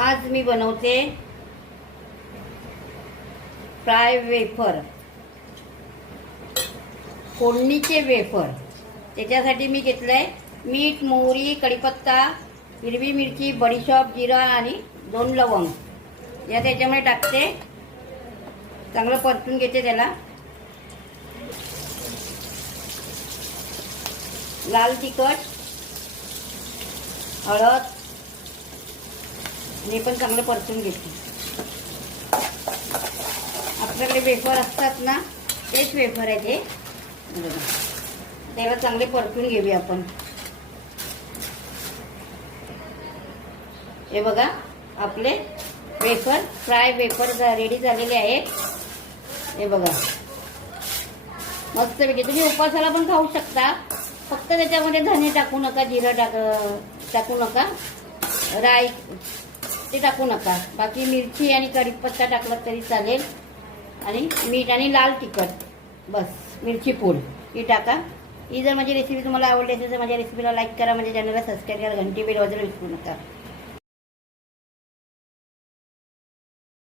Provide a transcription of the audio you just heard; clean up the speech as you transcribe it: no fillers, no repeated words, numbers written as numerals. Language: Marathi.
आज मी बनवते फ्राय वेफर, फोडणीचे वेफर। त्याच्यासाठी मी घेतलंय मीठ, मोहरी, कढीपत्ता, हिरवी मिरची, बडीशॉप, जिरा आणि 2 लवंग या त्याच्यामध्ये टाकते। चांगलं परतून घेते त्याला। लाल तिखट, हळद हे पण चांगलं परतून घेते। आपल्याकडे वेफर असतात ना, तेच वेफर आहे ते। त्याला चांगले परतून घेऊया आपण। हे बघा, आपले वेफर, फ्राय वेफर रेडी झालेले आहेत। हे बघा, मस्तपैकी तुम्ही उपासाला पण खाऊ शकता। फक्त त्याच्यामध्ये धने टाकू नका, जिरं टाकू नका, राई ते टाकू नका। बाकी मिरची आणि कढीपत्ता टाकला तरी चालेल, आणि मीठ आणि लाल तिखट, बस मिरची पूड ही टाका। ही जर माझी रेसिपी तुम्हाला आवडली असेल तर माझ्या रेसिपीला लाईक करा, माझ्या चॅनलला सबस्क्राईब करा, घंटी बेल वाजवायला विसरू नका।